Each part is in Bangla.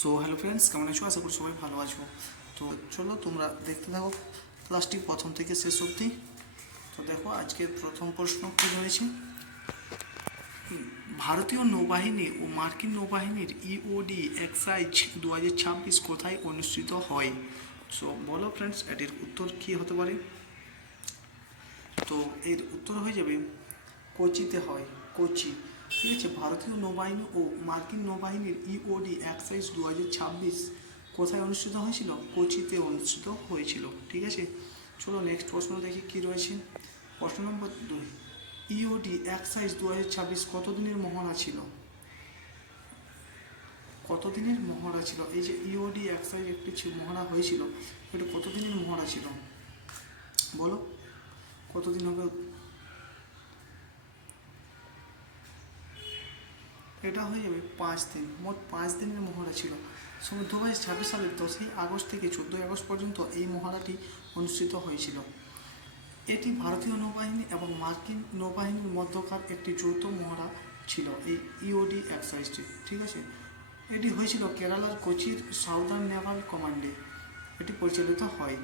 সো হ্যালো ফ্রেন্ডস, কেমন আছো? আশা করি সবাই ভালো আছো। তো চলো তোমরা দেখতে থাকো ক্লাসটি প্রথম থেকে শেষ অবধি। তো দেখো আজকের প্রথম প্রশ্ন কী রয়েছে। ভারতীয় নৌবাহিনী ও মার্কিন নৌবাহিনীর ইওডি এক্সারসাইজ 2026 কোথায় অনুষ্ঠিত হয়? সো বলো ফ্রেন্ডস, এটির উত্তর কী হতে পারে? তো এর উত্তর হয়ে যাবে কোচিতে হয়, কোচি। ঠিক আছে, ভারতীয় নৌবাহিনী ও মার্কিন নৌবাহিনীর ইওডি এক্সারসাইজ 2026 কোথায় অনুষ্ঠিত হয়েছিল? কোচিতে অনুষ্ঠিত হয়েছিল। ঠিক আছে, চলো নেক্সট প্রশ্ন দেখি কি রয়েছে। প্রশ্ন নম্বর 2, ইওডি এক্সারসাইজ 2026 কতদিনের মহড়া ছিল? কতদিনের মহড়া ছিল? এই যে ইওডি এক্সারসাইজ একটি মহড়া হয়েছিল, এটা কতদিনের মহড়া ছিল বলো? কতদিন হবে? এটা হয়ে যাবে 5 দিন, মোট 5 দিনের মহড়া ছিল। 2026 সালের 10ই আগস্ট থেকে 14ই আগস্ট পর্যন্ত এই মহড়াটি অনুষ্ঠিত হয়েছিল। এটি ভারতীয় নৌবাহিনী এবং মার্কিন নৌবাহিনীর মধ্যকার একটি যৌথ মহড়া ছিল, এই ইওডি এক্সারসাইজটি। ঠিক আছে, এটি হয়েছিল কেরালার কোচির সাউদার্ন নেভাল কমান্ডে এটি পরিচালিত হয়।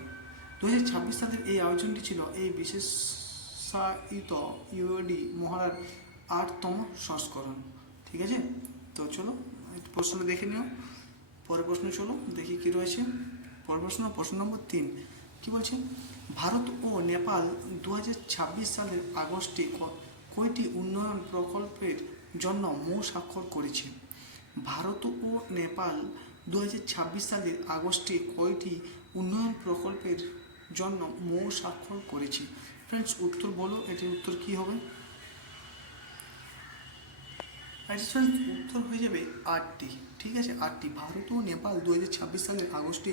2026 সালের এই আয়োজনটি ছিল এই বিশেষায়িত ইওডি মহড়ার 8তম সংস্করণ। ঠিক আছে, তো চলো প্রশ্নটা দেখে নিও। পরের প্রশ্ন চলো দেখি কি রয়েছে। পরের প্রশ্ন নম্বর 3 কি বলছে? ভারত ও নেপাল 2026 সালের আগস্টে কয়টি উন্নয়ন প্রকল্পের জন্য মৌ স্বাক্ষর করেছে? ভারত ও নেপাল 2026 সালের আগস্টে কয়টি উন্নয়ন প্রকল্পের জন্য মৌ স্বাক্ষর করেছে? ফ্রেন্ডস উত্তর বলো, এটির উত্তর কি হবে? উত্তর হয়ে যাবে 8টি। ঠিক আছে, 8টি। ভারত ও নেপাল 2026 সালের আগস্টে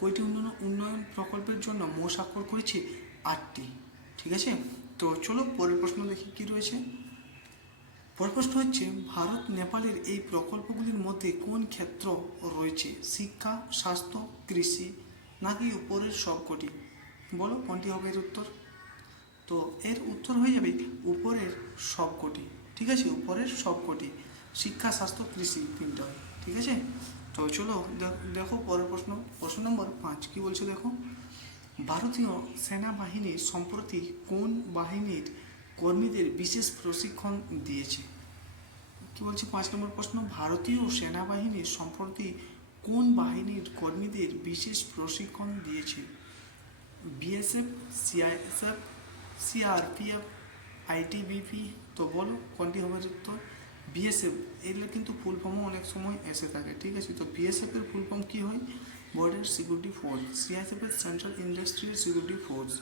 কয়টি উন্নয়ন প্রকল্পের জন্য মৌ স্বাক্ষর করেছে? 8টি। ঠিক আছে, তো চলো পরের প্রশ্ন দেখি কি রয়েছে। পরের প্রশ্ন হচ্ছে, ভারত নেপালের এই প্রকল্পগুলির মধ্যে কোন ক্ষেত্র রয়েছে? শিক্ষা, স্বাস্থ্য, কৃষি, নাকি উপরের সবকটি? বলো কোনটি হবে এর উত্তর? তো এর উত্তর হয়ে যাবে উপরের সবকটি। ঠিক আছে, উপরের সবকটি, শিক্ষা, স্বাস্থ্য, কৃষি, তিনটা। ঠিক আছে, তো চলো দেখো পরের প্রশ্ন নম্বর 5 কি বলছে দেখো। ভারতীয় সেনাবাহিনী সম্প্রতি কোন বাহিনীর কর্মীদের বিশেষ প্রশিক্ষণ দিয়েছে? কি বলছে 5 নম্বর প্রশ্ন, ভারতীয় সেনাবাহিনী সম্প্রতি কোন বাহিনীর কর্মীদের বিশেষ প্রশিক্ষণ দিয়েছে? BSF, CISF, CRPF, ITBP? তো বলো কোনটি হবে উত্তর? বিএসএফ। এগুলো কিন্তু ফুল ফর্মও অনেক সময় এসে থাকে। ঠিক আছে, তো বিএসএফ এর ফুল ফর্ম কী হয়? Border security force. সিআইএসএফ এর সেন্ট্রাল ইন্ডাস্ট্রিয়াল সিকিউরিটি ফোর্স,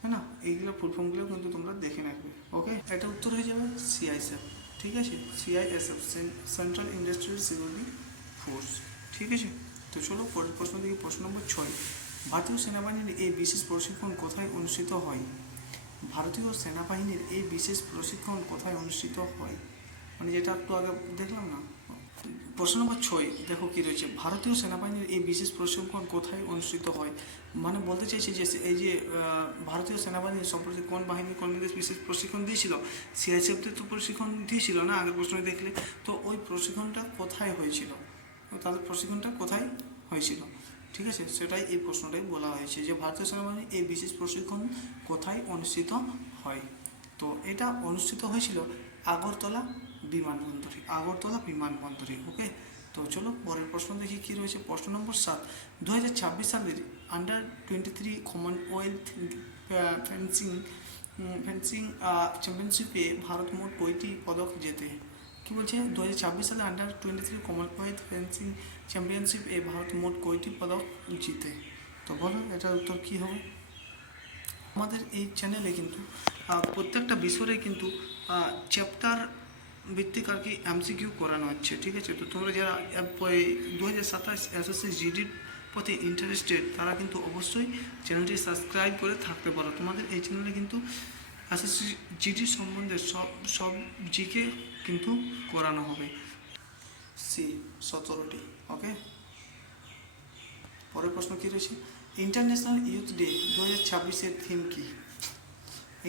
হ্যাঁ না? এইগুলো ফুল ফর্মগুলো কিন্তু তোমরা দেখে রাখবে। ওকে, এটা উত্তর হয়ে যাবে সিআইএসএফ। ঠিক আছে, CISF, central industrial security force. ঠিক আছে, তো চলো পরের প্রশ্ন দেখি। প্রশ্ন নম্বর 6, ভারতীয় সেনাবাহিনীর এই বিশেষ প্রশিক্ষণ কোথায় অনুষ্ঠিত হয়? ভারতীয় সেনাবাহিনীর এই বিশেষ প্রশিক্ষণ কোথায় অনুষ্ঠিত হয়, মানে যেটা একটু আগে দেখলাম না। প্রশ্ন নম্বর 6 দেখো কি রয়েছে, ভারতীয় সেনাবাহিনীর এই বিশেষ প্রশিক্ষণ কোথায় অনুষ্ঠিত হয়? মানে বলতে চাইছি যে এই যে ভারতীয় সেনাবাহিনীর সম্প্রতি কোন বাহিনীর কর্মীদের বিশেষ প্রশিক্ষণ দিয়েছিল? সিআইএসএফদের তো প্রশিক্ষণ দিয়েছিল না, আগের প্রশ্নে দেখলে। তো ওই প্রশিক্ষণটা কোথায় হয়েছিল, তাদের প্রশিক্ষণটা কোথায় হয়েছিল? ঠিক আছে, সেটাই এই প্রশ্নটাই বলা হয়েছে যে ভারতীয় সেনাবাহিনীর এই বিশেষ প্রশিক্ষণ কোথায় অনুষ্ঠিত হয়। তো এটা অনুষ্ঠিত হয়েছিল আগরতলা বিমানবন্দরে, আগরতলা বিমানবন্দরে। ওকে, তো চলো পরের প্রশ্ন দেখি কী রয়েছে। প্রশ্ন নম্বর 7, 2026 সালের আন্ডার-23 কমনওয়েলথ ফেন্সিং ফেন্সিং চ্যাম্পিয়নশিপে ভারত মোট কয়টি পদক জেতে? কী বলছে? 2026 সালে আন্ডার-23 কমনওয়েলথ ফেন্সিং চ্যাম্পিয়নশিপে ভারত মোট কয়টি পদক জিতে? তো বলো এটার উত্তর কী হবে? আমাদের এই চ্যানেলে কিন্তু প্রত্যেকটা বিষয়ে কিন্তু চ্যাপ্টার ভিত্তিক আর কি এমসিকিউ করানো হচ্ছে। ঠিক আছে, তো তোমরা যারা 2027 এসএসসি জিডির প্রতি ইন্টারেস্টেড তারা কিন্তু অবশ্যই চ্যানেলটি সাবস্ক্রাইব করে থাকতে পারো। তোমাদের এই চ্যানেলে কিন্তু এসএসসি জিডি সম্বন্ধে সব জিকে কিন্তু করানো হবে। 17টি। ওকে, পরের প্রশ্ন কী রয়েছে, ইন্টারন্যাশনাল ইউথ ডে 2026 এর থিম কী?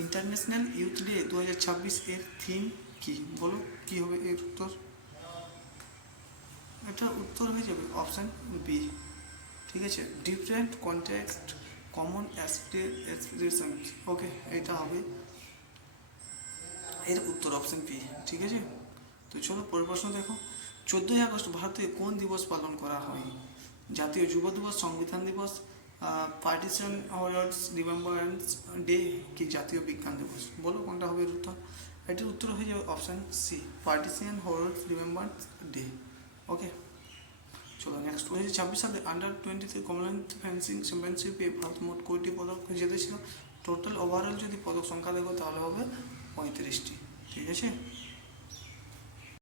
ইন্টারন্যাশনাল ইউথ ডে 2026 এর থিম কী? বলো কী হবে এর উত্তর? এটা উত্তর হয়ে যাবে অপশান বি। ঠিক আছে, different context common expression. Okay, এটা হবে এর উত্তর অপশান বি। ঠিক আছে, তো চলো পরের প্রশ্ন দেখো। 14ই আগস্ট ভারতে কোন দিবস পালন করা হয়? জাতীয় যুব দিবস, সংবিধান দিবস, পার্টিশন অর্ডার্স রিমেম্বারেন্স ডে কি জাতীয় বিজ্ঞান দিবস? বলো কোনটা হবে এর উত্তর? এটির উত্তর হয়ে যাবে option C, partition orders remembrance day. Okay, চলো নেক্সট হয়েছে 26 সালে আন্ডার 23 কমনওয়েলথ ফেন্সিং চ্যাম্পিয়নশিপে ভারত মোট কয়টি পদক জিতেছিল? টোটাল ওভারঅল যদি পদক সংখ্যা দেখো তাহলে হবে 35টি। ঠিক আছে।